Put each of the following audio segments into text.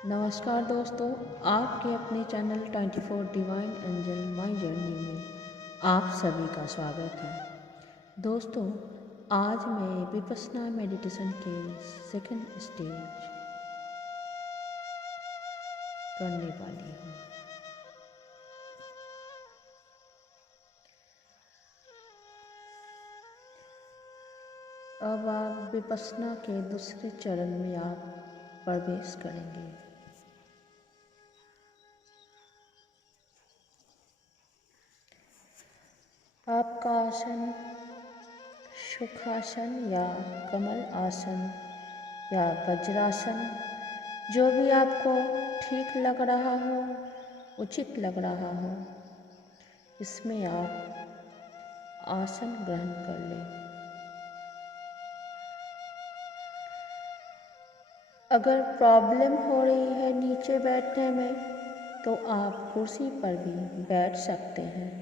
नमस्कार दोस्तों, आपके अपने channel 24 divine angel my journey में आप सभी का स्वागत है। दोस्तों, आज मैं विपस्सना मेडिटेशन के सेकंड स्टेज करने वाली हूँ। अब आप विपस्सना के दूसरे चरण में आप प्रवेश करेंगे। आपका आसन सुखासन या कमल आसन या वज्रासन, जो भी आपको ठीक लग रहा हो, उचित लग रहा हो, इसमें आप आसन ग्रहण कर लें। अगर प्रॉब्लम हो रही है नीचे बैठने में, तो आप कुर्सी पर भी बैठ सकते हैं,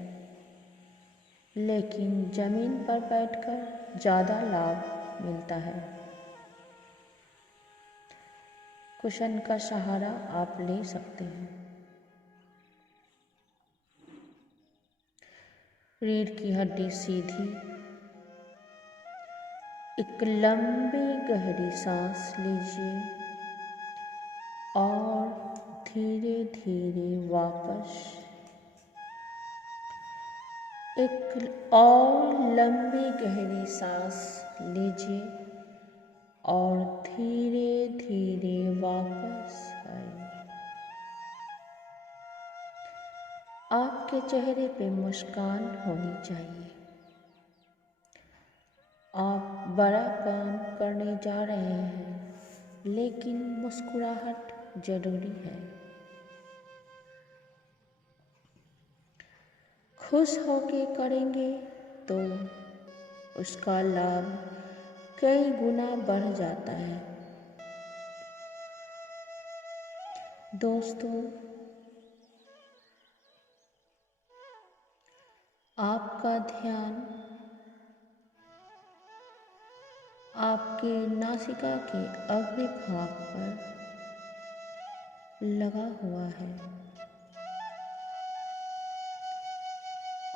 लेकिन ज़मीन पर बैठकर ज़्यादा लाभ मिलता है। कुशन का सहारा आप ले सकते हैं। रीढ़ की हड्डी सीधी। एक लंबी गहरी सांस लीजिए और धीरे धीरे वापस एक और लंबी गहरी सांस लीजिए और धीरे धीरे वापस आइए। आपके चेहरे पे मुस्कान होनी चाहिए। आप बड़ा काम करने जा रहे हैं, लेकिन मुस्कुराहट जरूरी है। खुश होके करेंगे तो उसका लाभ कई गुना बढ़ जाता है। दोस्तों, आपका ध्यान आपके नासिका के अग्र भाग पर लगा हुआ है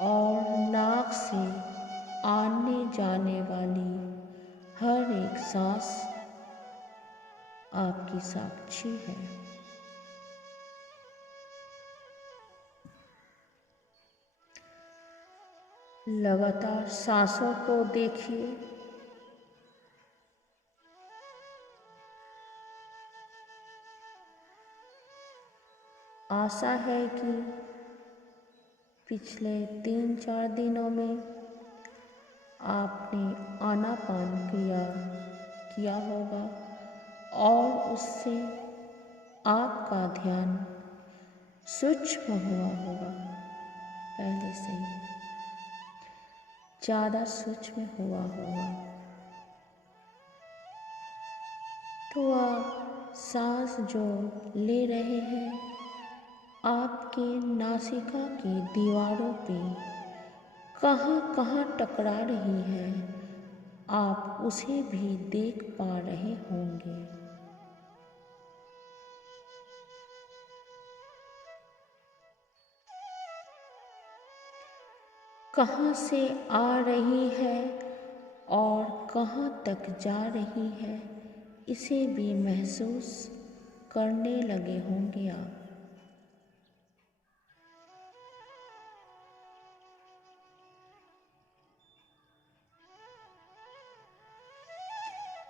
और नाक से आने जाने वाली हर एक सांस आपकी साक्षी है। लगातार सांसों को देखिए। आशा है कि पिछले 3-4 दिनों में आपने आनापान क्रिया किया होगा और उससे आपका ध्यान सूक्ष्म हुआ होगा। पहले से ज़्यादा सूक्ष्म हुआ होगा। तो आप सांस जो ले रहे हैं, आपके नासिका की दीवारों पे कहाँ कहाँ टकरा रही है, आप उसे भी देख पा रहे होंगे। कहाँ से आ रही है और कहाँ तक जा रही है, इसे भी महसूस करने लगे होंगे आप।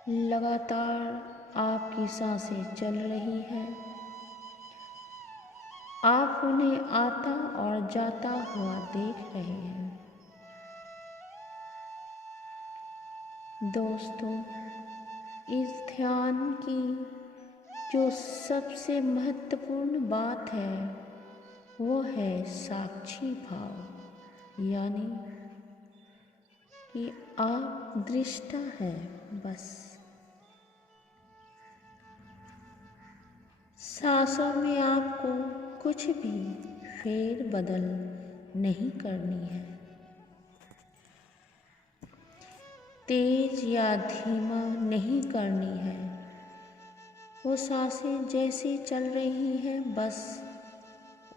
लगातार आपकी सांसें चल रही हैं। आप उन्हें आता और जाता हुआ देख रहे हैं। दोस्तों, इस ध्यान की जो सबसे महत्वपूर्ण बात है, वो है साक्षी भाव, यानी कि आप दृष्टा हैं बस। सांसों में आपको कुछ भी फेर बदल नहीं करनी है। तेज या धीमा नहीं करनी है। वो सांसें जैसी चल रही हैं, बस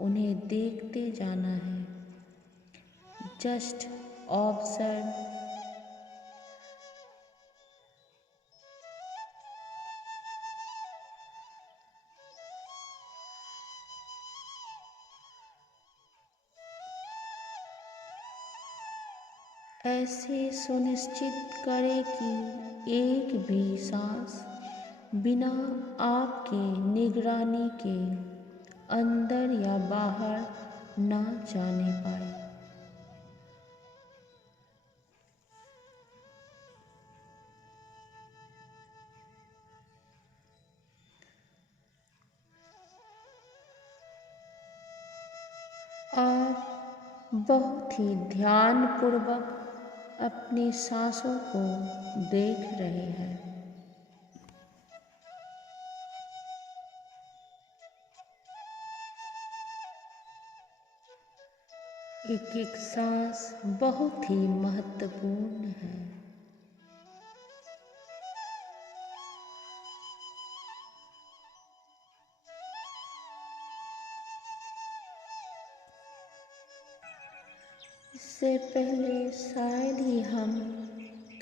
उन्हें देखते जाना है। Just observe. ऐसे सुनिश्चित करें कि एक भी सांस बिना आपके निगरानी के अंदर या बाहर ना जाने पाए। आप बहुत ही ध्यानपूर्वक अपनी सांसों को देख रहे हैं। एक एक सांस बहुत ही महत्वपूर्ण है। इससे पहले शायद ही हम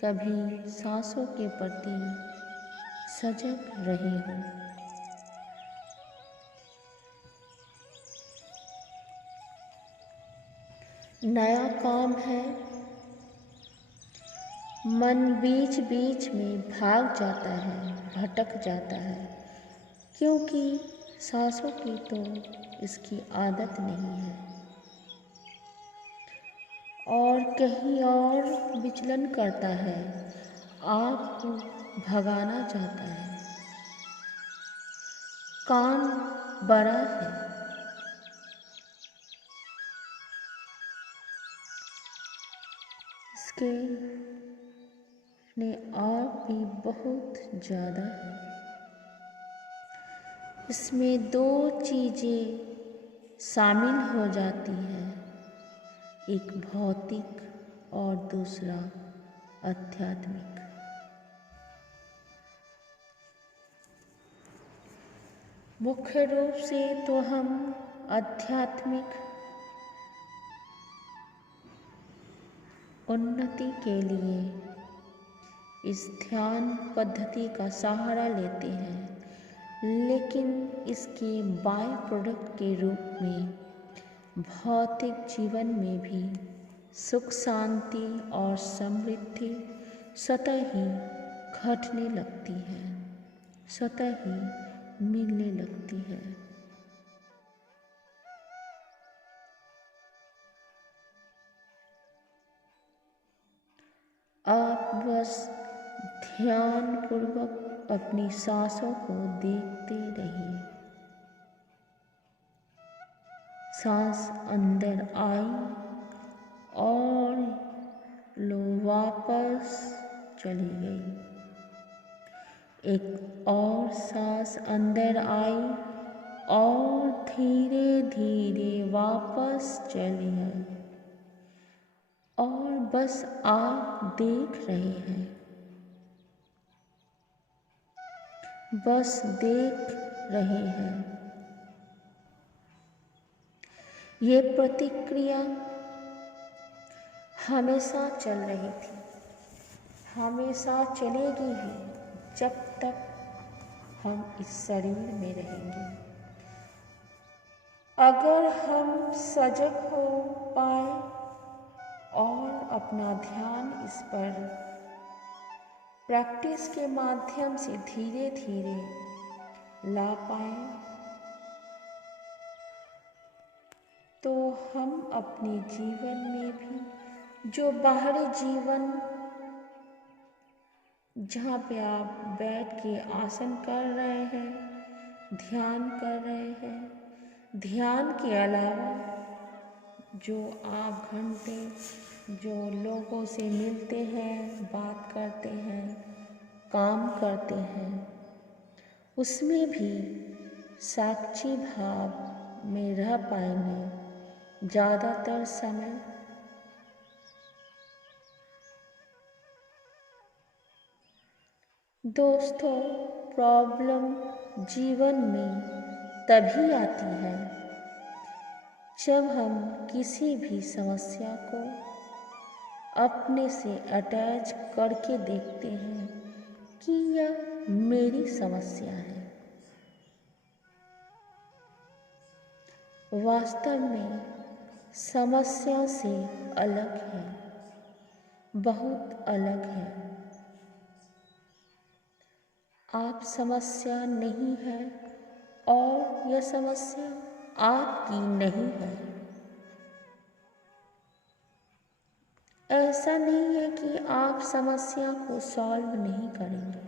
कभी सांसों के प्रति सजग रहे हों। नया काम है, मन बीच बीच में भाग जाता है, भटक जाता है, क्योंकि सांसों की तो इसकी आदत नहीं है और कहीं और विचलन करता है, आपको भगाना चाहता है। काम बड़ा है, इसके अपने आप भी बहुत ज़्यादा है। इसमें दो चीज़ें शामिल हो जाती हैं, एक भौतिक और दूसरा आध्यात्मिक। मुख्य रूप से तो हम आध्यात्मिक उन्नति के लिए इस ध्यान पद्धति का सहारा लेते हैं, लेकिन इसके बाय प्रोडक्ट के रूप में भौतिक जीवन में भी सुख शांति और समृद्धि स्वतः ही घटने लगती है, स्वतः ही मिलने लगती है। आप बस ध्यानपूर्वक अपनी सांसों को देखते रहिए। सांस अंदर आई और लो वापस चली गई। एक और सांस अंदर आई और धीरे धीरे वापस चली गई। और बस आप देख रहे हैं, बस देख रहे हैं। ये प्रतिक्रिया हमेशा चल रही थी, हमेशा चलेगी ही जब तक हम इस शरीर में रहेंगे। अगर हम सजग हो पाए और अपना ध्यान इस पर प्रैक्टिस के माध्यम से धीरे धीरे ला पाए, तो हम अपने जीवन में भी जो बाहरी जीवन जहाँ पे आप बैठ के आसन कर रहे हैं, ध्यान कर रहे हैं, ध्यान के अलावा जो आप घंटे जो लोगों से मिलते हैं, बात करते हैं, काम करते हैं, उसमें भी साक्षी भाव में रह पाएंगे ज़्यादातर समय। दोस्तों, प्रॉब्लम जीवन में तभी आती है जब हम किसी भी समस्या को अपने से अटैच करके देखते हैं कि यह मेरी समस्या है। वास्तव में समस्या से अलग है, बहुत अलग है। आप समस्या नहीं है और यह समस्या आपकी नहीं है। ऐसा नहीं है कि आप समस्या को सॉल्व नहीं करेंगे।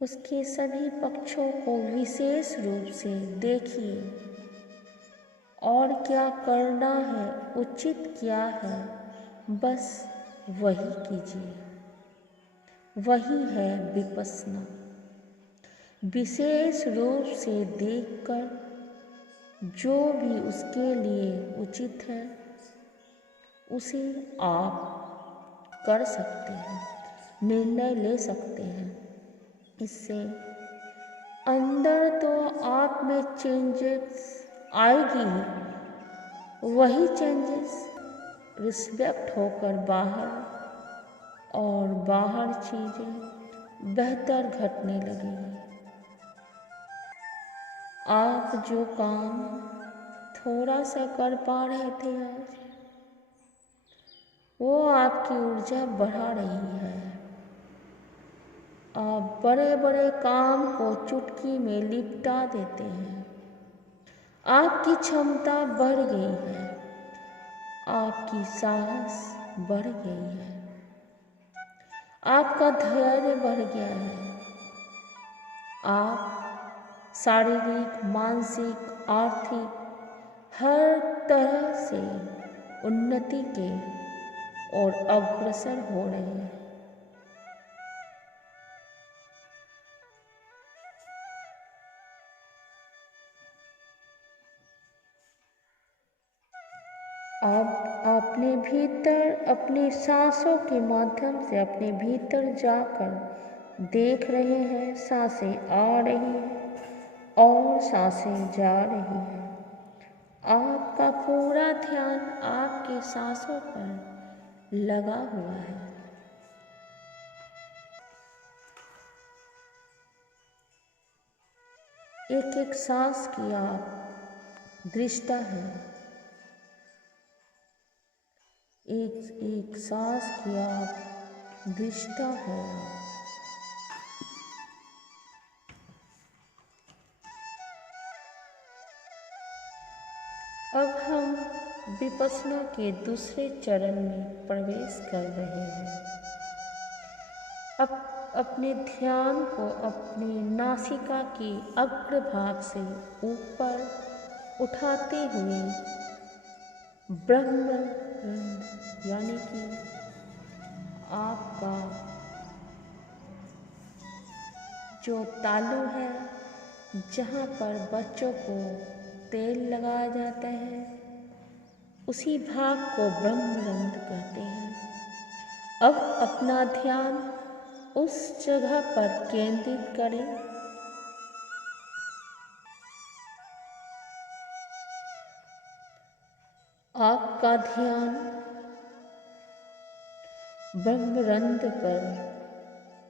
उसके सभी पक्षों को विशेष रूप से देखिए और क्या करना है, उचित क्या है, बस वही कीजिए। वही है विपश्यना। विशेष रूप से देखकर जो भी उसके लिए उचित है उसे आप कर सकते हैं, निर्णय ले सकते हैं। इससे अंदर तो आप में चेंजेस आएगी ही, वही चेंजेस रिफ्लेक्ट होकर बाहर और बाहर चीज़ें बेहतर घटने लगेंगी। आप जो काम थोड़ा सा कर पा रहे थे आज, वो आपकी ऊर्जा बढ़ा रही है। आप बड़े बड़े काम को चुटकी में निपटा देते हैं। आपकी क्षमता बढ़ गई है, आपकी साहस बढ़ गई है, आपका धैर्य बढ़ गया है। आप शारीरिक, मानसिक, आर्थिक हर तरह से उन्नति के और अग्रसर हो रहे हैं। आप अपने भीतर अपनी सांसों के माध्यम से अपने भीतर जाकर देख रहे हैं। सांसें आ रही हैं और सांसें जा रही हैं। आपका पूरा ध्यान आपके सांसों पर लगा हुआ है। एक एक सांस की आप दृष्टा है, एक एक सांस की आप दृष्टा है। अब हम विपश्यना के दूसरे चरण में प्रवेश कर रहे हैं। अब अपने ध्यान को अपने नासिका के अग्रभाग से ऊपर उठाते हुए ब्रह्मरंध्र यानी कि आपका जो तालु है, जहाँ पर बच्चों को तेल लगाया जाता है, उसी भाग को ब्रह्मरंध्र कहते हैं। अब अपना ध्यान उस जगह पर केंद्रित करें। आपका ध्यान ब्रह्मरंध्र पर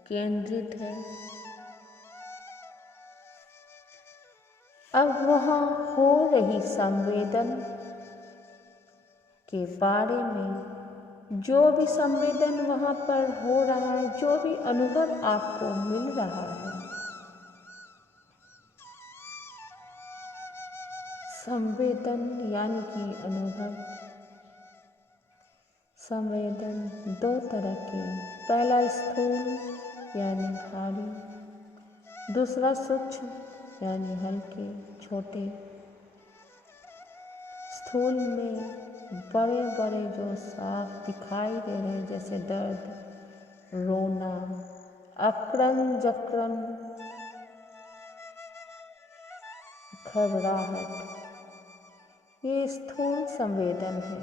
केंद्रित है। अब वहाँ हो रही संवेदन के बारे में, जो भी संवेदन वहाँ पर हो रहा है, जो भी अनुभव आपको मिल रहा है, संवेदन यानी कि अनुभव। संवेदन दो तरह के, पहला स्थूल यानी भारी, दूसरा सूक्ष्म यानी हल्के छोटे। स्थूल में बड़े बड़े जो साफ दिखाई दे रहे हैं, जैसे दर्द, रोना, अक्रन जक्रन, घबराहट, ये स्थूल संवेदन है।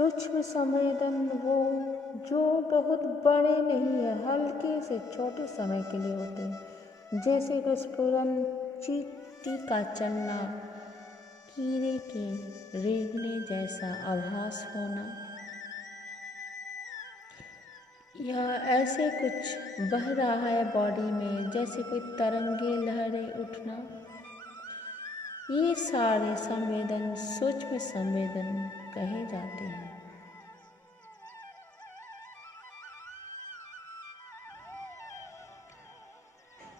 सूक्ष्म संवेदन वो जो बहुत बड़े नहीं है, हल्के से छोटे समय के लिए होते हैं, जैसे कि स्फुरन, चींटी का चलना, कीड़े के रेंगने जैसा आभास होना, या ऐसे कुछ बह रहा है बॉडी में जैसे कोई तरंगे लहरें उठना। ये सारे संवेदन सूक्ष्म संवेदन कहे जाते हैं।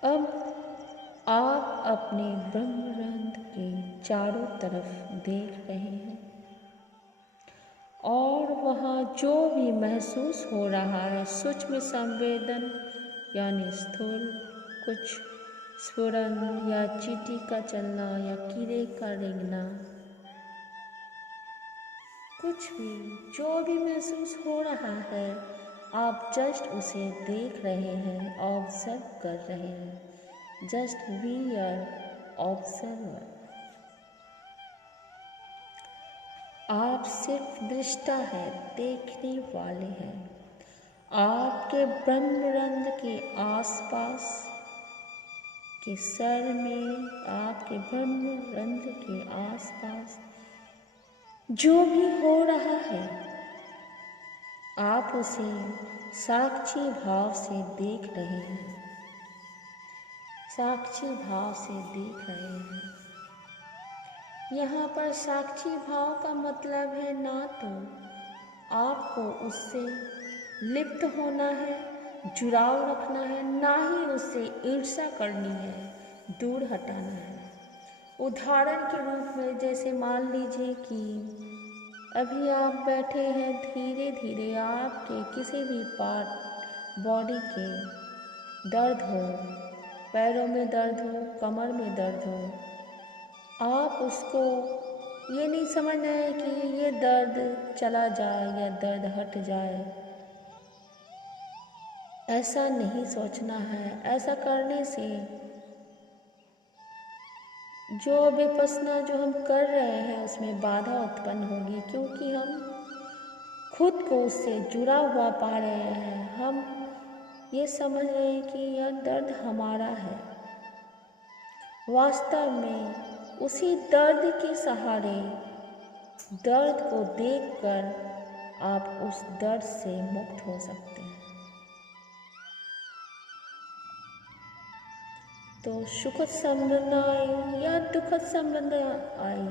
अब आप अपने ब्रह्मरंध्र के चारों तरफ देख रहे हैं और वहाँ जो भी महसूस हो रहा है सूक्ष्म संवेदन यानी स्थूल कुछ स्फुरन या चींटी का चलना या कीड़े का रेंगना, कुछ भी जो भी महसूस हो रहा है, आप जस्ट उसे देख रहे हैं, ऑब्जर्व कर रहे हैं। Just be your observer. आप सिर्फ दृष्टा है, देखने वाले हैं। आपके ब्रह्मरंध्र के आसपास के सर में, आपके ब्रह्मरंध्र के आसपास जो भी हो रहा है, आप उसे साक्षी भाव से देख रहे हैं, साक्षी भाव से देख रहे हैं। यहाँ पर साक्षी भाव का मतलब है ना तो आपको उससे लिप्त होना है, जुड़ाव रखना है, ना ही उससे ईर्ष्या करनी है, दूर हटाना है। उदाहरण के रूप में जैसे मान लीजिए कि अभी आप बैठे हैं, धीरे धीरे आपके किसी भी पार्ट बॉडी के दर्द हो, पैरों में दर्द हो, कमर में दर्द हो, आप उसको ये नहीं समझना है कि ये दर्द चला जाए या दर्द हट जाए, ऐसा नहीं सोचना है। ऐसा करने से जो विपස්සना जो हम कर रहे हैं उसमें बाधा उत्पन्न होगी, क्योंकि हम खुद को उससे जुड़ा हुआ पा रहे हैं। हम ये समझ रहे हैं कि यह दर्द हमारा है। वास्तव में उसी दर्द के सहारे, दर्द को देखकर आप उस दर्द से मुक्त हो सकते हैं। तो सुखद संबंध आए या दुखद संबंध आए,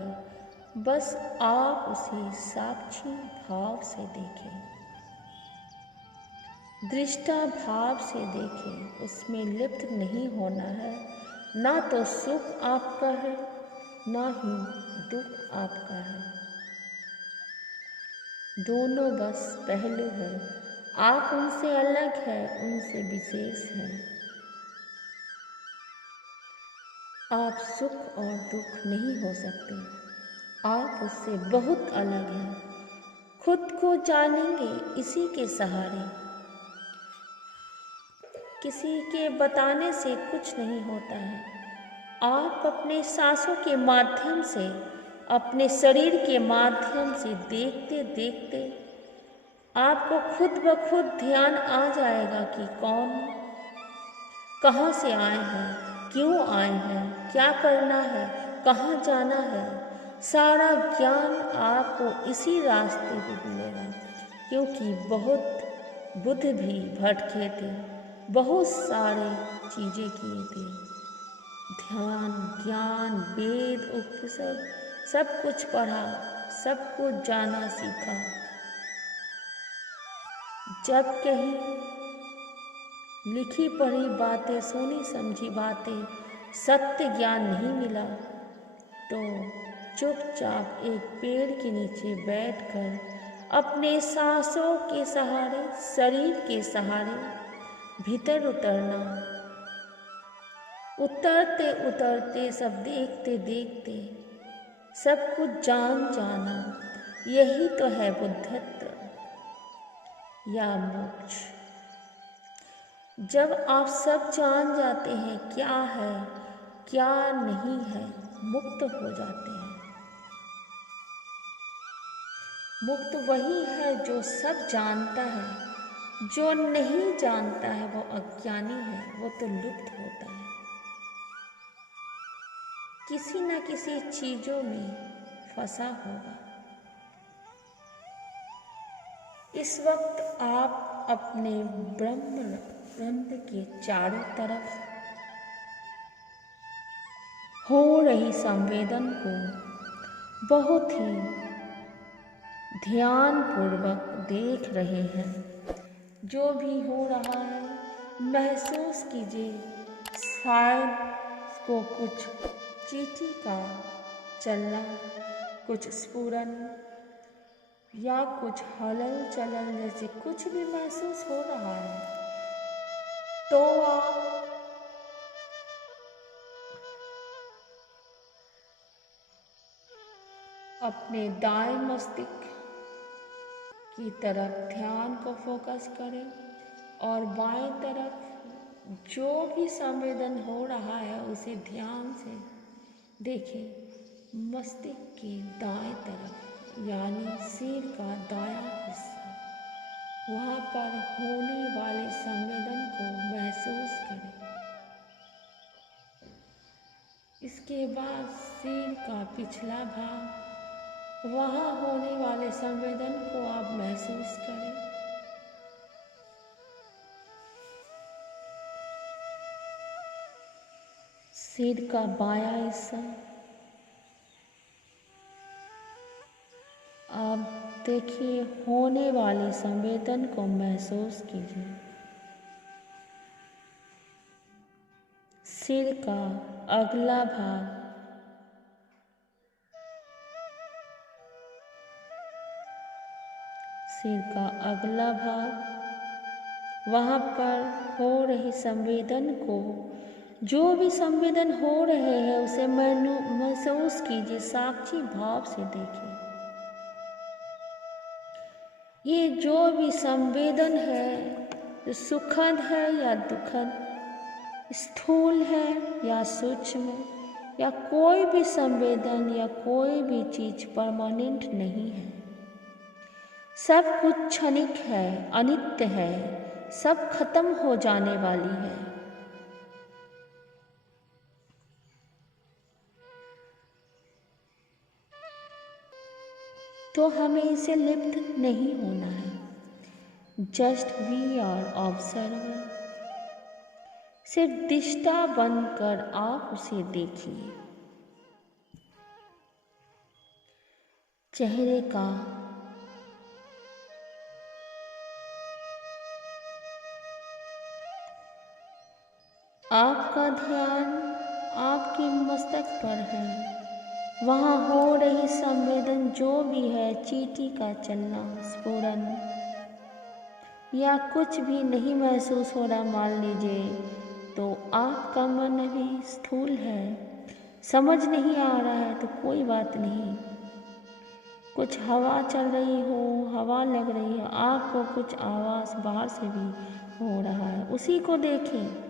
बस आप उसे साक्षी भाव से देखें, दृष्टा भाव से देखें, उसमें लिप्त नहीं होना है। ना तो सुख आपका है, ना ही दुख आपका है, दोनों बस पहलू हैं। आप उनसे अलग हैं, उनसे विशेष हैं। आप सुख और दुख नहीं हो सकते, आप उससे बहुत अलग हैं। खुद को जानेंगे इसी के सहारे। किसी के बताने से कुछ नहीं होता है। आप अपने सांसों के माध्यम से, अपने शरीर के माध्यम से देखते देखते आपको खुद ब खुद ध्यान आ जाएगा कि कौन, कहाँ से आए हैं, क्यों आए हैं, क्या करना है, कहाँ जाना है। सारा ज्ञान आपको इसी रास्ते पे मिलेगा, क्योंकि बहुत बुद्ध भी भटके थे, बहुत सारे चीज़ें किए थे, ध्यान, ज्ञान, वेद, उपनिषद सब कुछ पढ़ा, सब कुछ जाना सीखा। जब कहीं लिखी पढ़ी बातें, सुनी समझी बातें, सत्य ज्ञान नहीं मिला, तो चुपचाप एक पेड़ के नीचे बैठकर अपने सांसों के सहारे, शरीर के सहारे भीतर उतरना, उतरते उतरते सब देखते देखते सब कुछ जान जाना, यही तो है बुद्धत्व या मोक्ष। जब आप सब जान जाते हैं क्या है क्या नहीं है, मुक्त हो जाते हैं। मुक्त वही है जो सब जानता है, जो नहीं जानता है वो अज्ञानी है, वो तो लुप्त होता है किसी न किसी चीजों में फंसा होगा। इस वक्त आप अपने ब्रह्म रंध्र के चारों तरफ हो रही संवेदन को बहुत ही ध्यान पूर्वक देख रहे हैं। जो भी हो रहा है महसूस कीजिए, शायद को कुछ चींटी का चलना, कुछ स्फुरन या कुछ हलल चलन जैसे कुछ भी महसूस हो रहा है, तो आप अपने दाएं मस्तिष्क की तरफ ध्यान को फोकस करें और बाएं तरफ जो भी संवेदन हो रहा है उसे ध्यान से देखें। मस्तिष्क की दाएं तरफ यानी सिर का दायां हिस्सा, वहाँ पर होने वाले संवेदन को महसूस करें। इसके बाद सिर का पिछला भाग, वहाँ होने वाले संवेदन को आप महसूस करें। सिर का बायां हिस्सा आप देखिए, होने वाले संवेदन को महसूस कीजिए। सिर का अगला भाग, सिर का अगला भाग, वहाँ पर हो रही संवेदन को, जो भी संवेदन हो रहे हैं उसे महसूस कीजिए, साक्षी भाव से देखिए। ये जो भी संवेदन है, सुखद है या दुखद, स्थूल है या सूक्ष्म, या कोई भी संवेदन या कोई भी चीज परमानेंट नहीं है। सब कुछ क्षणिक है, अनित्य है, सब खत्म हो जाने वाली है। तो हमें इसे लिप्त नहीं होना है। Just we are observer. सिर्फ दृष्टा बनकर आप उसे देखिए। चेहरे का आपका ध्यान आपके मस्तक पर है। वहाँ हो रही संवेदन जो भी है, चींटी का चलना, स्फुरन या कुछ भी नहीं महसूस हो रहा मान लीजिए, तो आपका मन अभी स्थूल है, समझ नहीं आ रहा है तो कोई बात नहीं। कुछ हवा चल रही हो, हवा लग रही है, आपको कुछ आवाज़ बाहर से भी हो रहा है, उसी को देखें।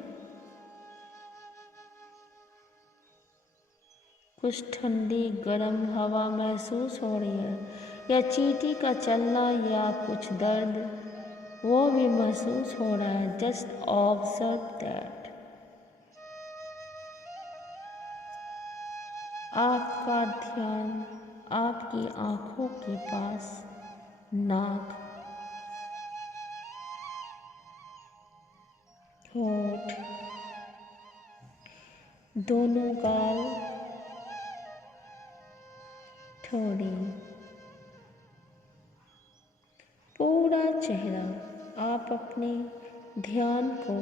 कुछ ठंडी गर्म हवा महसूस हो रही है या चींटी का चलना या कुछ दर्द, वो भी महसूस हो रहा है। Just observe that. आपका ध्यान आपकी आँखों के पास, नाक, होठ, दोनों गाल, ठोड़ी, पूरा चेहरा। आप अपने ध्यान को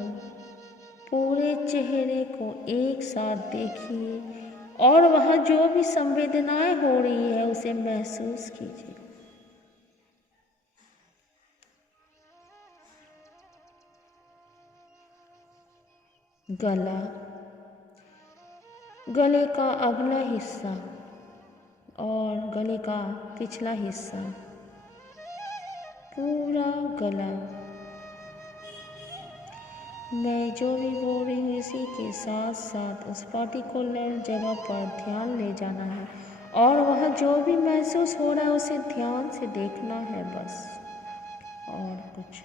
पूरे चेहरे को एक साथ देखिए और वहाँ जो भी संवेदनाएं हो रही है उसे महसूस कीजिए। गला, गले का अगला हिस्सा और गले का पिछला हिस्सा, पूरा गला। मैं जो भी बोल रही हूँ इसी के साथ साथ उस पार्टिकुलर जगह पर ध्यान ले जाना है और वह जो भी महसूस हो रहा है उसे ध्यान से देखना है बस, और कुछ।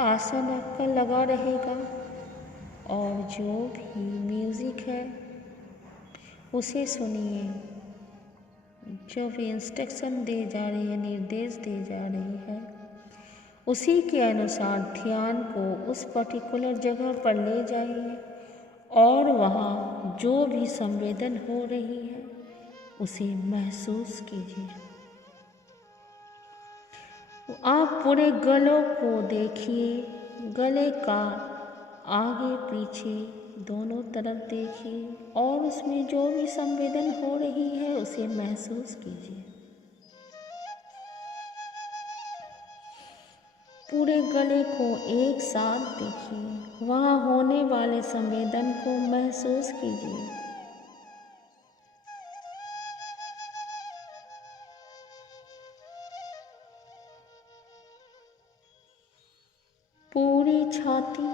आसन आपका लगा रहेगा और जो भी म्यूज़िक है उसे सुनिए। जो भी इंस्ट्रक्शन दे जा रही है, निर्देश दे जा रही है, उसी के अनुसार ध्यान को उस पर्टिकुलर जगह पर ले जाइए और वहाँ जो भी संवेदन हो रही है उसे महसूस कीजिए। आप पूरे गलों को देखिए, गले का आगे पीछे दोनों तरफ देखिए और उसमें जो भी संवेदन हो रही है उसे महसूस कीजिए। पूरे गले को एक साथ देखिए, वहाँ होने वाले संवेदन को महसूस कीजिए। पूरी छाती,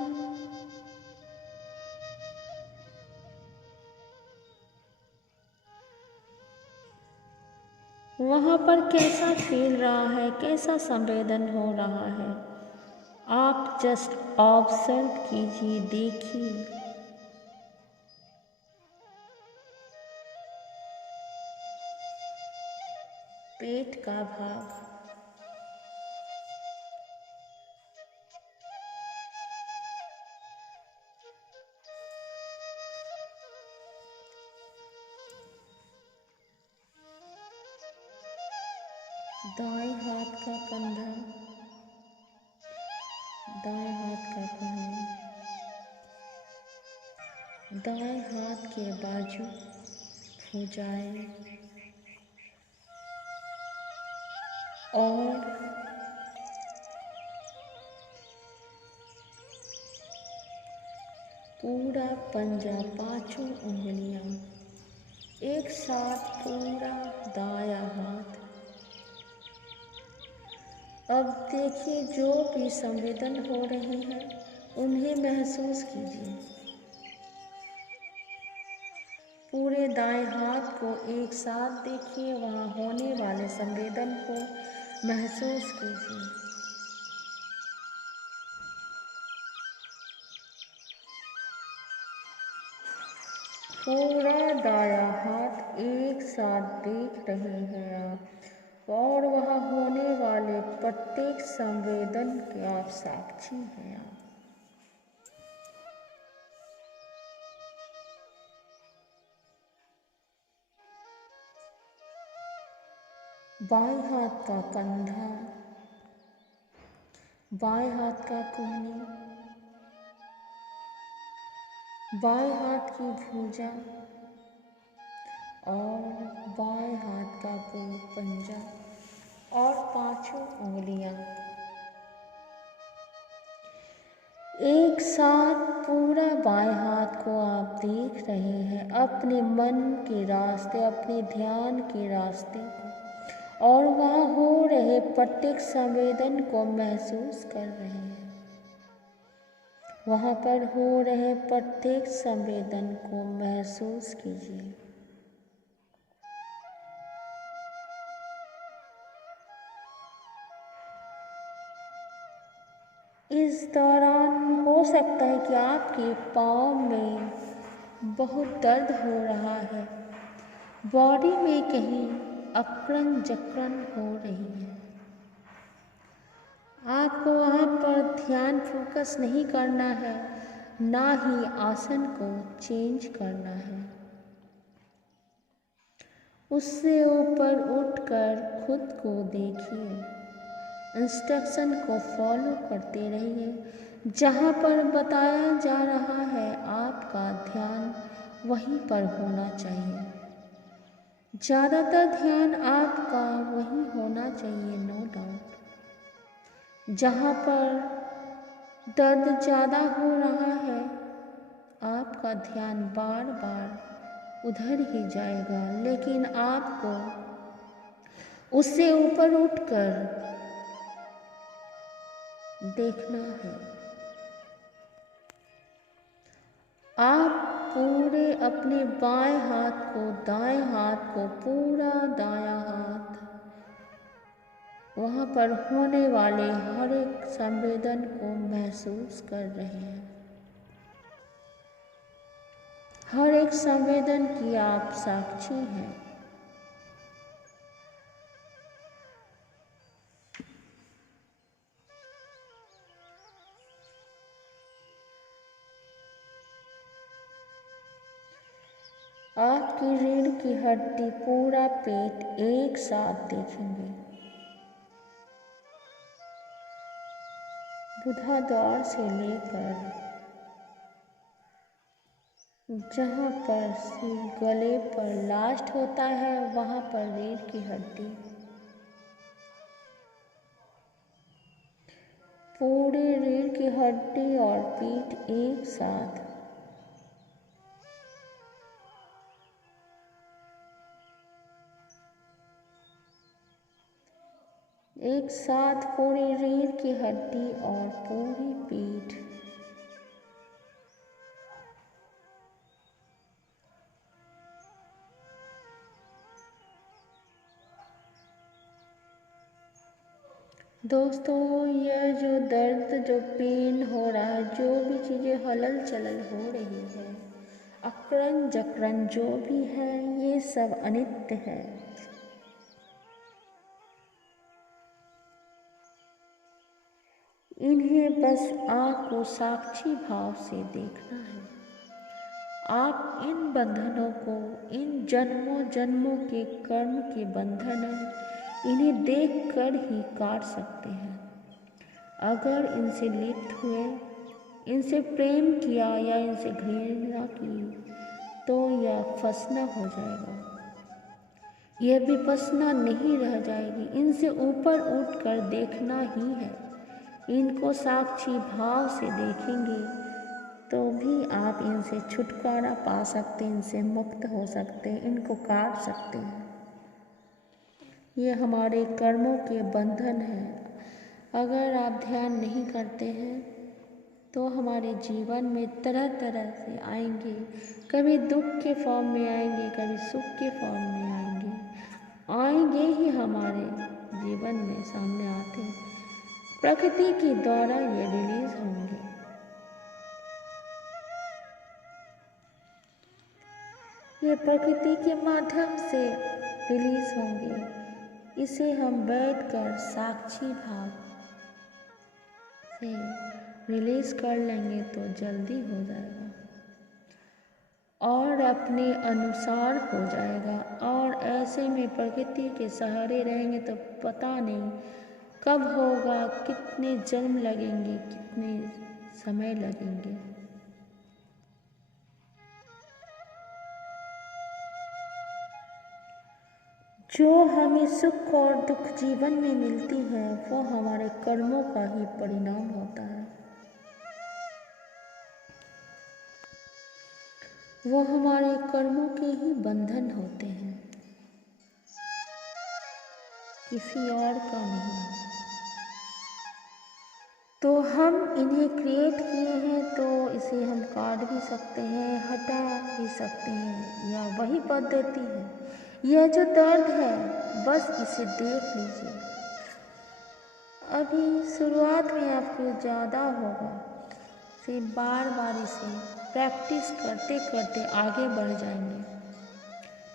वहाँ पर कैसा फील रहा है, कैसा संवेदन हो रहा है, आप जस्ट ऑब्जर्व कीजिए, देखिए। पेट का भाग, दाएं हाथ का कंधा, दाएं हाथ का कोहनी, दाएं हाथ के बाजू, भुजाएं और पूरा पंजा, पांचों उंगलियां एक साथ, पूरा दायां हाथ। अब देखिए जो भी संवेदन हो रहे हैं उन्हें महसूस कीजिए। पूरे दाएं हाथ को एक साथ देखिए, वहाँ होने वाले संवेदन को महसूस कीजिए। पूरा दायां हाथ एक साथ देख रहे हैं आप और वहाँ होने वाले प्रत्येक संवेदन के आप साक्षी हैं। आप बाएं हाथ का कंधा, बाएं हाथ का कोहनी, बाएं हाथ की भुजा और बाएं हाथ का पंजा और पांचों उंगलियां एक साथ। पूरा बाएं हाथ को आप देख रहे हैं अपने मन के रास्ते, अपने ध्यान के रास्ते को, और वहाँ हो रहे प्रत्येक संवेदन को महसूस कर रहे हैं। वहाँ पर हो रहे प्रत्येक संवेदन को महसूस कीजिए। इस दौरान हो सकता है कि आपके पाँव में बहुत दर्द हो रहा है, बॉडी में कहीं अकड़न जकड़न हो रही है। आपको वहाँ पर ध्यान फोकस नहीं करना है, ना ही आसन को चेंज करना है। उससे ऊपर उठकर खुद को देखिए, इंस्ट्रक्शन को फॉलो करते रहिए। जहाँ पर बताया जा रहा है आपका ध्यान वहीं पर होना चाहिए। ज़्यादातर ध्यान आपका वहीं होना चाहिए, नो डाउट। जहाँ पर दर्द ज़्यादा हो रहा है आपका ध्यान बार बार उधर ही जाएगा, लेकिन आपको उससे ऊपर उठकर देखना है। आप पूरे अपने बाएं हाथ को, दाएं हाथ को, पूरा दायां हाथ, वहाँ पर होने वाले हर एक संवेदन को महसूस कर रहे हैं। हर एक संवेदन की आप साक्षी हैं। आपकी रीढ़ की हड्डी, पूरा पेट एक साथ देखेंगे। बुधा द्वार से लेकर जहाँ पर सिर गले पर लास्ट होता है, वहाँ पर रीढ़ की हड्डी, पूरी रीढ़ की हड्डी और पीठ एक साथ। एक साथ पूरी रीढ़ की हड्डी और पूरी पीठ। दोस्तों, यह जो दर्द, जो पेन हो रहा है, जो भी चीज़ें हलल चलल हो रही है, अकड़न जकड़न जो भी है, ये सब अनित्य है। इन्हें बस आपको साक्षी भाव से देखना है। आप इन बंधनों को, इन जन्मों जन्मों के कर्म के बंधन हैं, इन्हें देखकर ही काट सकते हैं। अगर इनसे लिप्त हुए, इनसे प्रेम किया या इनसे घृणा की, तो यह फंसना हो जाएगा। यह विपස්සना नहीं रह जाएगी। इनसे ऊपर उठकर देखना ही है। इनको साक्षी भाव से देखेंगे तो भी आप इनसे छुटकारा पा सकते, इनसे मुक्त हो सकते, इनको काट सकते हैं। ये हमारे कर्मों के बंधन हैं। अगर आप ध्यान नहीं करते हैं तो हमारे जीवन में तरह तरह से आएंगे। कभी दुख के फॉर्म में आएंगे, कभी सुख के फॉर्म में आएंगे ही हमारे जीवन में सामने आते हैं। प्रकृति के द्वारा ये रिलीज होंगे। ये प्रकृति के माध्यम से रिलीज होंगे। इसे हम बैठकर साक्षी भाव से रिलीज कर लेंगे तो जल्दी हो जाएगा और अपने अनुसार हो जाएगा। और ऐसे में प्रकृति के सहारे रहेंगे तो पता नहीं कब होगा, कितने जन्म लगेंगे, कितने समय लगेंगे। जो हमें सुख और दुख जीवन में मिलती है वो हमारे कर्मों का ही परिणाम होता है। वो हमारे कर्मों के ही बंधन होते हैं, किसी और का नहीं। तो हम इन्हें क्रिएट किए हैं तो इसे हम काट भी सकते हैं, हटा भी सकते हैं, या वही पद्धति है। यह जो दर्द है बस इसे देख लीजिए। अभी शुरुआत में आपको ज़्यादा होगा, फिर बार बार इसे प्रैक्टिस करते करते आगे बढ़ जाएंगे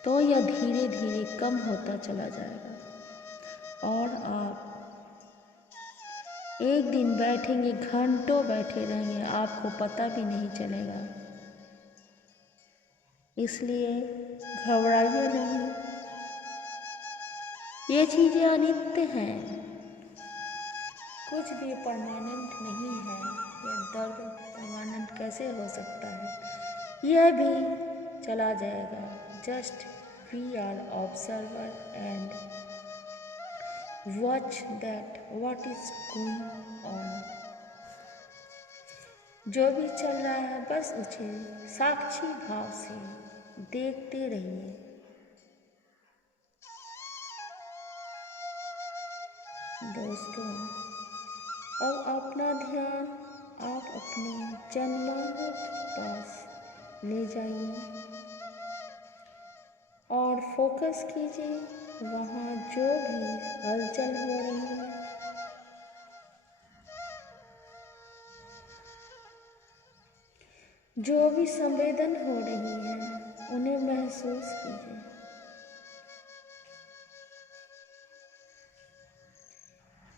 तो यह धीरे धीरे कम होता चला जाएगा। और आप एक दिन बैठेंगे, घंटों बैठे रहेंगे, आपको पता भी नहीं चलेगा। इसलिए घबराइए नहीं, ये चीज़ें अनित्य हैं, कुछ भी परमानेंट नहीं है। ये दर्द परमानेंट कैसे हो सकता है? यह भी चला जाएगा। Just we are observer and watch that what is going on। जो भी चल रहा है बस उसे साक्षी भाव से देखते रहिए। दोस्तों, अब अपना ध्यान आप अपने जन्मों के पास ले जाइए और फोकस कीजिए वहाँ जो भी हलचल हो रही है। जो भी संवेदन हो रही है उन्हें महसूस कीजिए।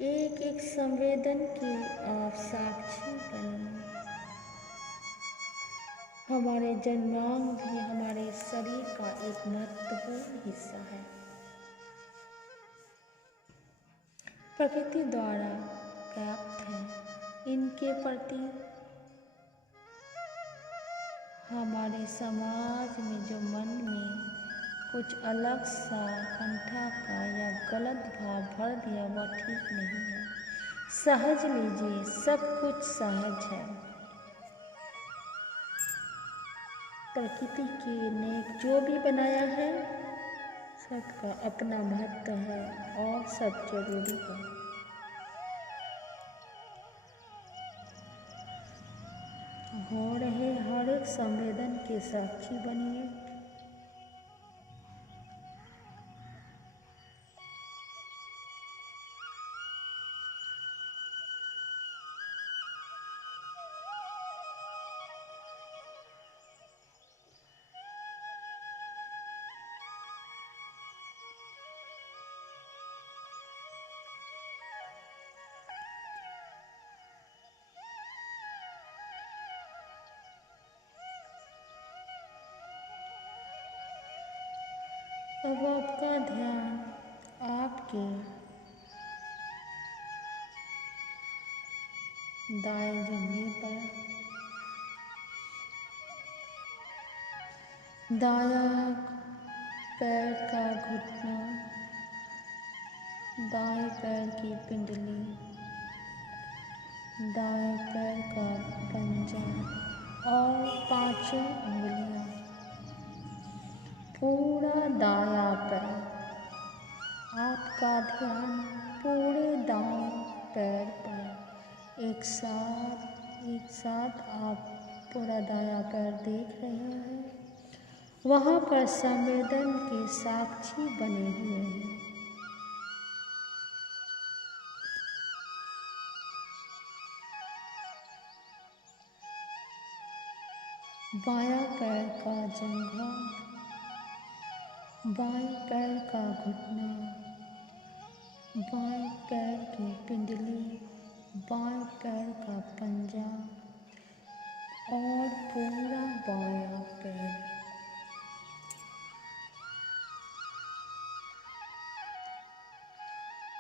एक एक संवेदन की आप साक्षी बनिए। हमारे जन्मांग भी हमारे शरीर का एक महत्वपूर्ण हिस्सा है। प्रकृति द्वारा प्राप्त है। इनके प्रति हमारे समाज में जो मन में कुछ अलग सा कंठा का या गलत भाव भर दिया वह ठीक नहीं है। सहज लीजिए, सब कुछ सहज है। प्रकृति ने जो भी बनाया है सबका अपना महत्व है और सब जरूरी है। हो रहे हर एक संवेदन के साक्षी बनिए। अब आपका ध्यान आपके दाएं जंघे पर, दायां पैर का घुटना, दाएं पैर की पिंडली, दाएं पैर का पंजा और पांचों उंगलियां, पूरा दायां पैर। आपका ध्यान पूरे दाएं पैर पर एक साथ आप पूरा दायां पैर देख रहे हैं। वहाँ पर संवेदन के साक्षी बने हुए हैं। बायां पैर का जंघा, बाएं पैर का घुटना, बाएं पैर की पिंडली, बाएं पैर का पंजा और पूरा बायां पैर।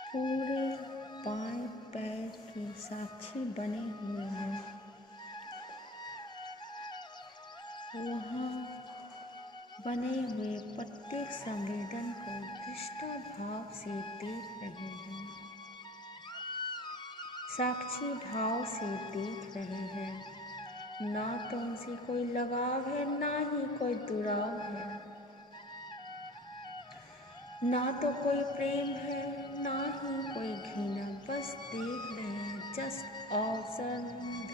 पूरे बाएं पैर के साक्षी बने हुए हैं। वहाँ बने हुए प्रत्येक संवेदन को दृष्टा भाव से देख रहे हैं, साक्षी भाव से देख रहे हैं। ना तो उनसे कोई लगाव है, ना ही कोई दुराव है, ना तो कोई प्रेम है, ना ही कोई घृणा। बस देख रहे हैं, जस्ट ऑब्जर्व दैट।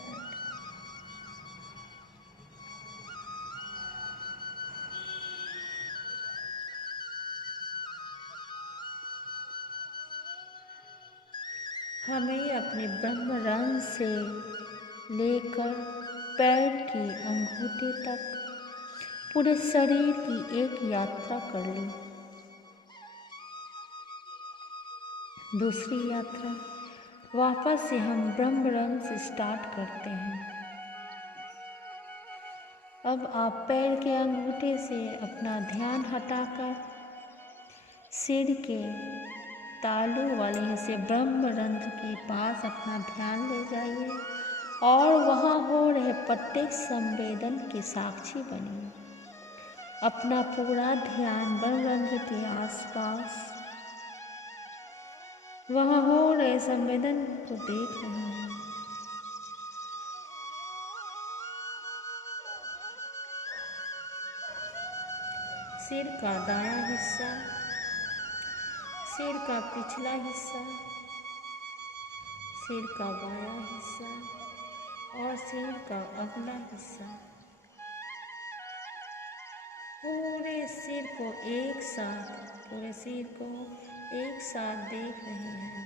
हमें अपने ब्रह्म रंग से लेकर पैर की अंगूठे तक पूरे शरीर की एक यात्रा कर ली। दूसरी यात्रा वापस से हम ब्रह्म रंग से स्टार्ट करते हैं। अब आप पैर के अंगूठे से अपना ध्यान हटाकर सिर के तालू वाले हिस्से ब्रह्म रंध्र के पास अपना ध्यान ले जाइए और वहाँ हो रहे प्रत्येक संवेदन के साक्षी बनिए। अपना पूरा ध्यान ब्रह्म रंध्र के आसपास वहाँ हो रहे संवेदन को देख रहे हैं। सिर का दायां हिस्सा, सिर का पिछला हिस्सा, सिर का बायां हिस्सा और सिर का अगला हिस्सा। पूरे सिर को एक साथ देख रहे हैं।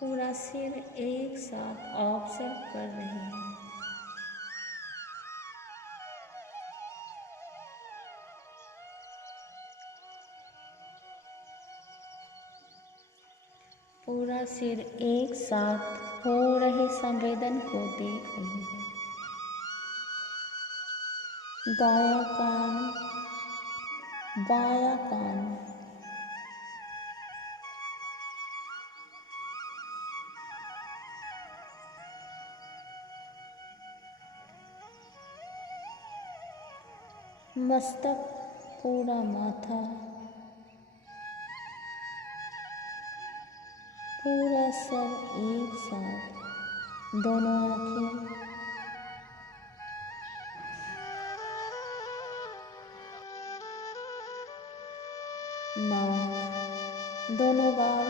पूरा सिर एक साथ ऑब्जर्व कर रहे हैं। पूरा सिर एक साथ हो रहे संवेदन को देख रही है। दायां कान, बायां कान, मस्तक, पूरा माथा, पूरा सर एक साथ, दोनों आंखें, नाक, दोनों गाल,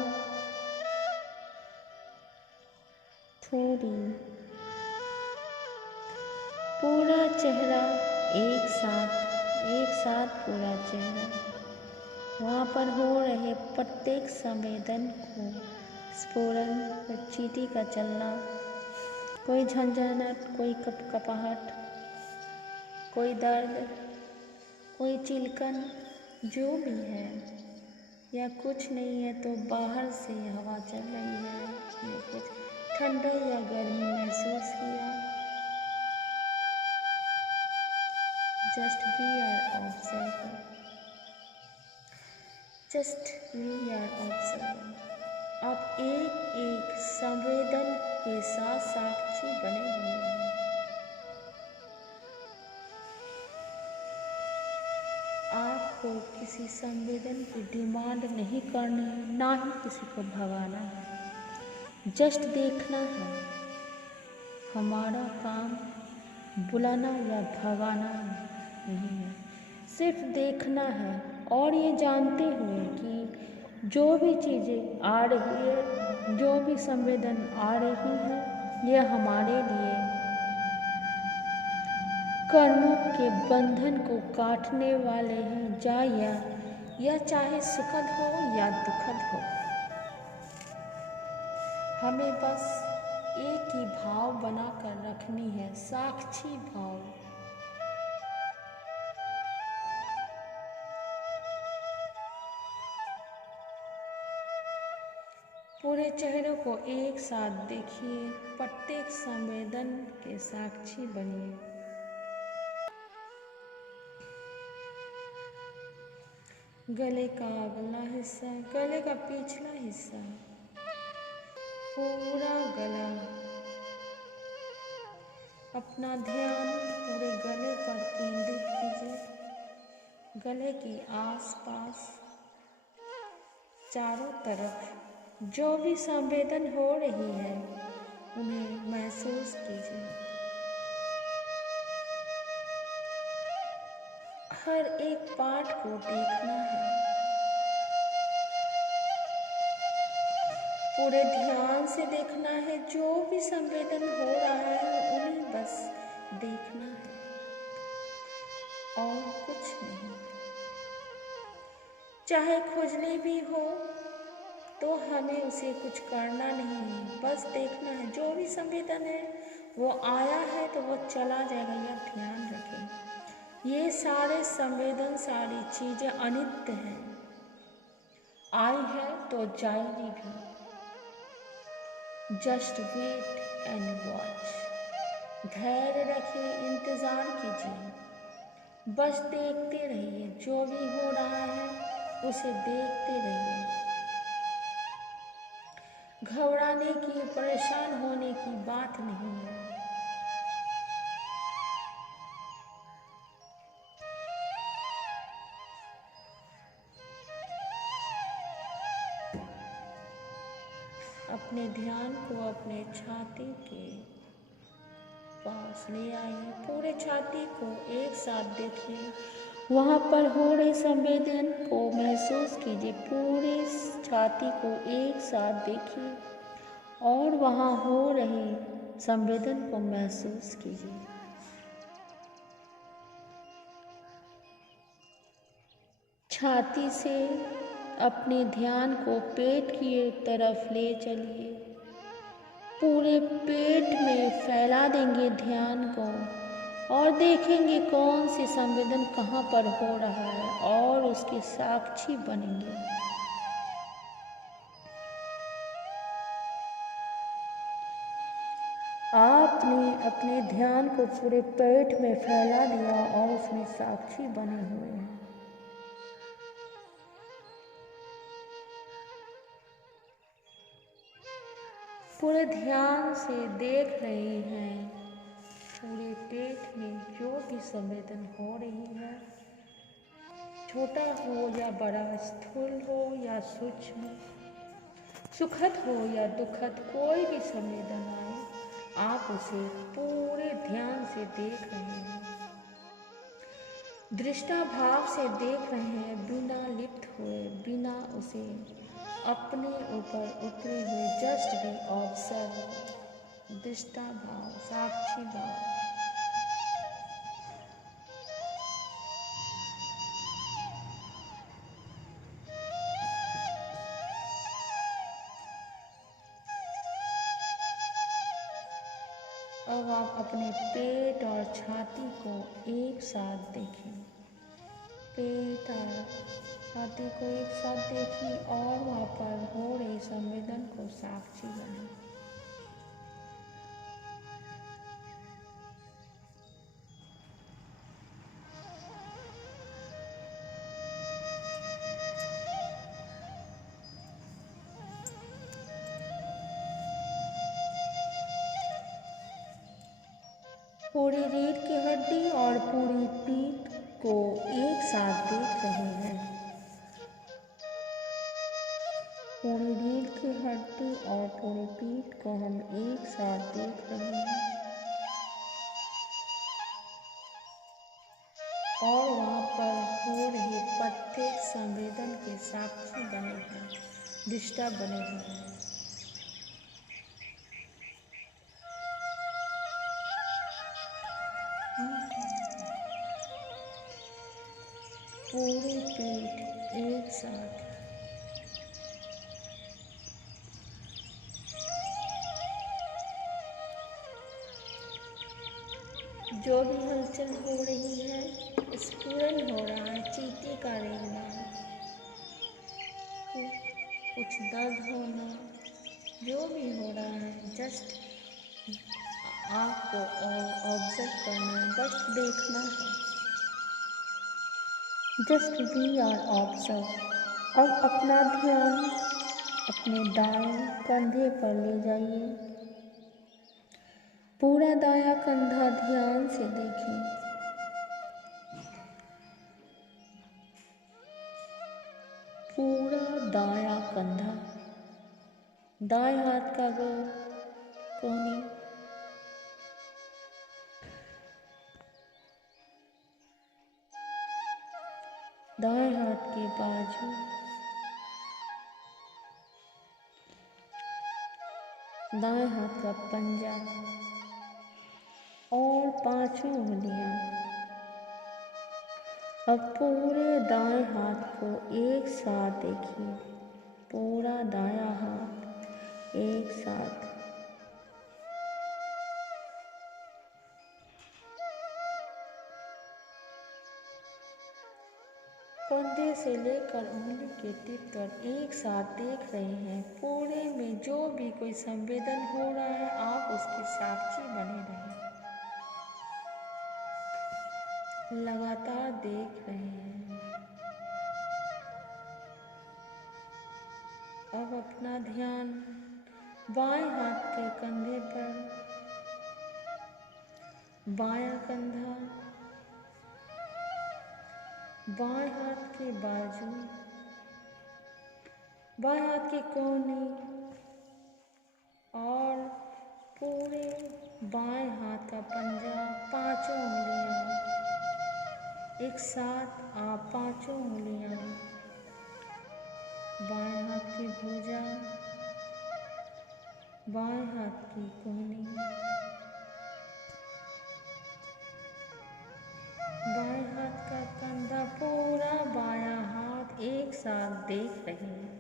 ठोड़ी, पूरा चेहरा एक साथ पूरा चेहरा। वहाँ पर हो रहे प्रत्येक संवेदन को स्फुरण, चींटी का चलना, कोई झंझनाहट, कोई कपकपाहट, कोई दर्द, कोई चिलकन, जो भी है या कुछ नहीं है तो बाहर से हवा चल रही है या कुछ ठंडा या गर्मी महसूस किया। Just we are observing. आप एक एक संवेदन के साथ साक्षी बने हुए हैं। आपको किसी संवेदन की डिमांड नहीं करनी है, ना ही किसी को भगाना है, जस्ट देखना है। हमारा काम बुलाना या भगाना नहीं है, सिर्फ देखना है और ये जानते हुए कि जो भी चीज़ें आ रही है, जो भी संवेदन आ रही है, ये हमारे लिए कर्मों के बंधन को काटने वाले हैं, या चाहे सुखद हो या दुखद हो। हमें बस एक ही भाव बनाकर रखनी है, साक्षी भाव। पूरे चेहरे को एक साथ देखिए, प्रत्येक संवेदन के साक्षी बनिए। गले का अगला हिस्सा, गले का पिछला हिस्सा, पूरा गला। अपना ध्यान पूरे गले पर केंद्रित कीजिए। गले के आसपास चारों तरफ जो भी संवेदन हो रही है उन्हें महसूस कीजिए। हर एक पार्ट को देखना है, पूरे ध्यान से देखना है। जो भी संवेदन हो रहा है उन्हें बस देखना है और कुछ नहीं। चाहे खुजली भी हो तो हमें उसे कुछ करना नहीं है, बस देखना है। जो भी संवेदन है वो आया है तो वो चला जाएगा, यह ध्यान रखें। ये सारे संवेदन, सारी चीज़ें अनित्य हैं, आई है तो जाएगी भी। Just wait and watch. धैर्य रखिए, इंतज़ार कीजिए, बस देखते रहिए। जो भी हो रहा है उसे देखते रहिए। घबराने की, परेशान होने की बात नहीं है। अपने ध्यान को अपने छाती के पास ले आइए। पूरे छाती को एक साथ देखिए, वहाँ पर हो रहे संवेदन को महसूस कीजिए। पूरे छाती को एक साथ देखिए और वहाँ हो रहे संवेदन को महसूस कीजिए। छाती से अपने ध्यान को पेट की तरफ ले चलिए। पूरे पेट में फैला देंगे ध्यान को और देखेंगे कौन सी संवेदन कहाँ पर हो रहा है और उसके साक्षी बनेंगे। आपने अपने ध्यान को पूरे पेट में फैला दिया और उसमें साक्षी बने हुए हैं। पूरे ध्यान से देख रहे हैं पूरे पेट में जो भी संवेदन हो रही है, छोटा हो या बड़ा, स्थूल हो या सूक्ष्म, सुखद हो या दुखद, कोई भी संवेदन आए, आप उसे पूरे ध्यान से देख रहे हैं, दृष्टा भाव से देख रहे हैं, बिना लिप्त हुए, बिना उसे अपने ऊपर उतरे हुए। जस्ट बी ऑब्जर्व, दृष्टा भाव, साक्षी भाव। अब आप अपने पेट और छाती को एक साथ देखें। पेट और छाती को एक साथ देखिए और वहाँ पर हो रही संवेदन को साक्षी बने। पूरी रीढ़ की हड्डी और पूरी पीठ को एक साथ देख रहे हैं। पूरी रीढ़ की हड्डी और पूरी पीठ को हम एक साथ देख रहे हैं और वहाँ पर हो रहे प्रत्येक संवेदन के साक्षी बने हैं, दृष्टा बने हुए हैं। पूरे पेट एक साथ। जो भी हलचल हो रही है, स्फुरन हो रहा है, चींटी का रेंगना, कुछ दर्द होना, जो भी हो रहा है, जस्ट आपको ऑब्जर्व करना है, बस देखना है। Just we are observe. अब अपना ध्यान अपने दाएं कंधे पर ले जाइए। पूरा दायां कंधा ध्यान से देखें। पूरा दायां कंधा, दाएं हाथ का कोहनी, दाएं हाथ के बाजू, दाएं हाथ का पंजा और पांचों उंगलियां। अब पूरे दाएं हाथ को एक साथ देखिए। पूरा दायां हाथ एक साथ। कंधे से लेकर उंगली के टिप पर एक साथ देख रहे हैं। पूरे में जो भी कोई संवेदन हो रहा है, आप उसकी साक्षी बने रहें। लगातार देख रहे हैं। अब अपना ध्यान बाएं हाथ के कंधे पर, बायां कंधा, बाएं हाथ के बाजू, बाएं हाथ की कोहनी और पूरे बाएं हाथ का पंजा, पांचों उंगलियां एक साथ। आप पांचों उंगलियां बाएं हाथ की भुजा, बाएं हाथ की कोहनी, बाएं हाथ का कंधा, पूरा बायां हाथ एक साथ देख रहे हैं।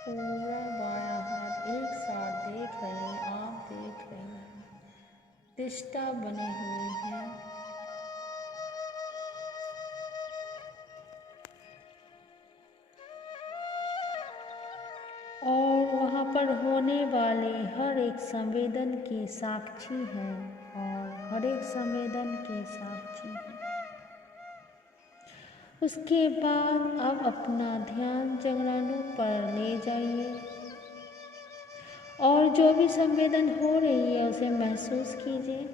पूरा बायां हाथ एक साथ देख रहे हैं, आप देख रहे हैं। रिश्ता बने हुए हैं। और वहाँ पर होने वाले हर एक संवेदन के साक्षी हैं और हर एक संवेदन के साक्षी हैं। उसके बाद अब अपना ध्यान जगरानों पर ले जाइए और जो भी संवेदन हो रही है उसे महसूस कीजिए।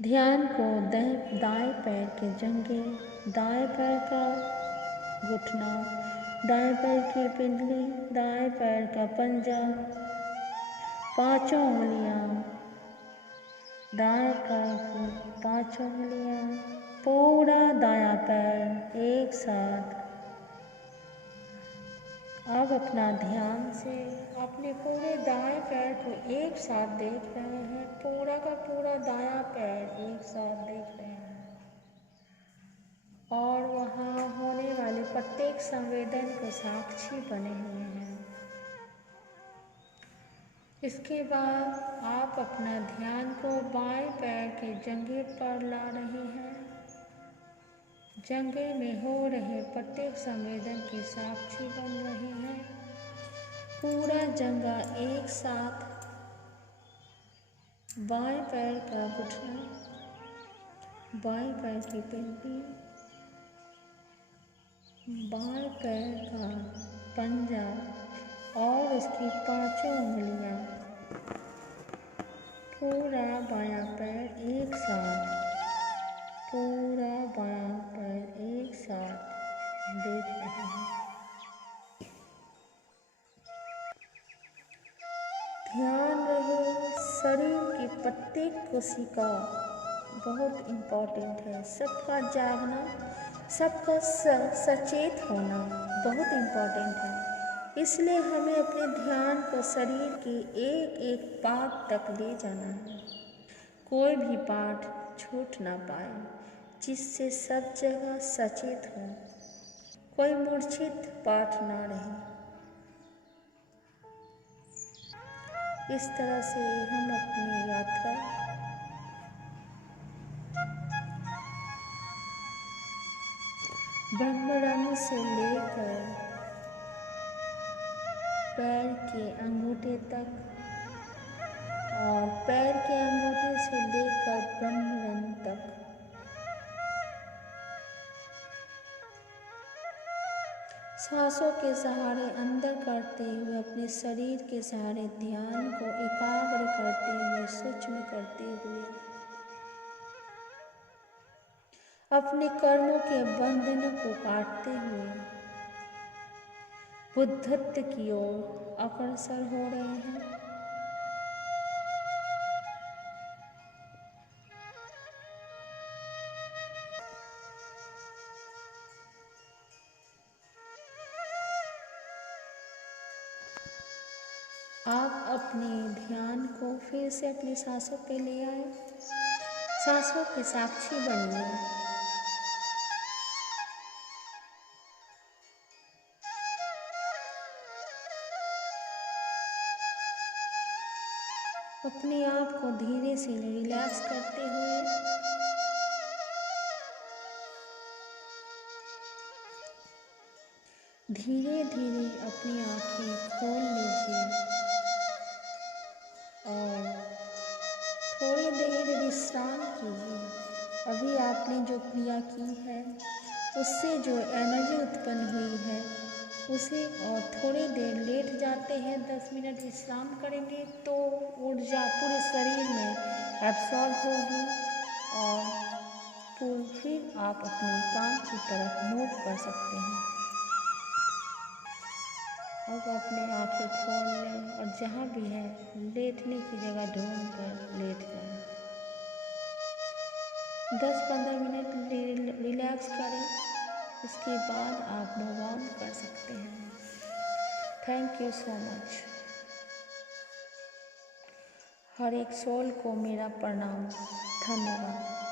ध्यान को दाएं पैर के जंघे, दाएं पैर का घुटना, दाएं पैर की पिंडली, दाएं पैर का पंजा, पांचों उंगलियां, दाएं पैर की पांचों उंगलियां, पूरा दायां पैर एक साथ। अब अपना ध्यान से अपने पूरे दाएं पैर को एक साथ देख रहे हैं। पूरा का पूरा दायां पैर एक साथ देख रहे हैं और वहाँ होने वाले प्रत्येक संवेदन को साक्षी बने हुए हैं। इसके बाद आप अपना ध्यान को बाएं पैर के जंघे पर ला रहे हैं। जंघे में हो रहे प्रत्येक संवेदन की साक्षी बन रहे हैं। पूरा जंघा एक साथ, बाएं पैर का घुटना, बाएं पैर की पिंडली, बाएं पैर का पंजा और उसकी पांचों उंगलियां, पूरा बायां पैर एक साथ, पूरा बायां पैर एक साथ देख रहे हैं। ध्यान रहे शरीर की प्रत्येक कोशिका बहुत इम्पोर्टेंट है। सबका जागना, सबका सचेत होना बहुत इम्पोर्टेंट है। इसलिए हमें अपने ध्यान को शरीर के एक एक पार्ट तक ले जाना है। कोई भी पार्ट छूट ना पाए, जिससे सब जगह सचेत हो, कोई मूर्छित पार्ट ना रहे। इस तरह से हम अपनी यात्रा ब्रह्मरंध्र से लेकर पैर के अंगूठे तक और पैर के अंगूठे से लेकर ब्रह्मरंध्र तक सांसों के सहारे अंदर करते हुए, अपने शरीर के सहारे ध्यान को एकाग्र करते हुए, सूक्ष्म करते हुए, अपने कर्मों के बंधनों को काटते हुए बुद्धत्व की ओर अग्रसर हो रहे हैं। आप अपने ध्यान को फिर से अपनी सांसों पे ले आए। सांसों के साक्षी बनिए। अपने आप को धीरे से रिलैक्स करते हुए धीरे धीरे अपनी आँखें खोल लीजिए और थोड़ी देर विश्राम कीजिए। अभी आपने जो क्रिया की है उससे जो एनर्जी उत्पन्न हुई है उसे, और थोड़ी देर लेट जाते हैं, 10 मिनट विश्राम करेंगे तो ऊर्जा पूरे शरीर में एब्सॉर्ब होगी और फिर आप अपने काम की तरफ मूव कर सकते हैं। अब अपने आँखें खोल लें और जहाँ भी है लेटने की जगह ढूंढ कर लेट जाएं। 10-15 मिनट रिलैक्स करें, इसके बाद आप मूव ऑन कर सकते हैं। Thank you so much. हर एक सोल को मेरा प्रणाम। धन्यवाद।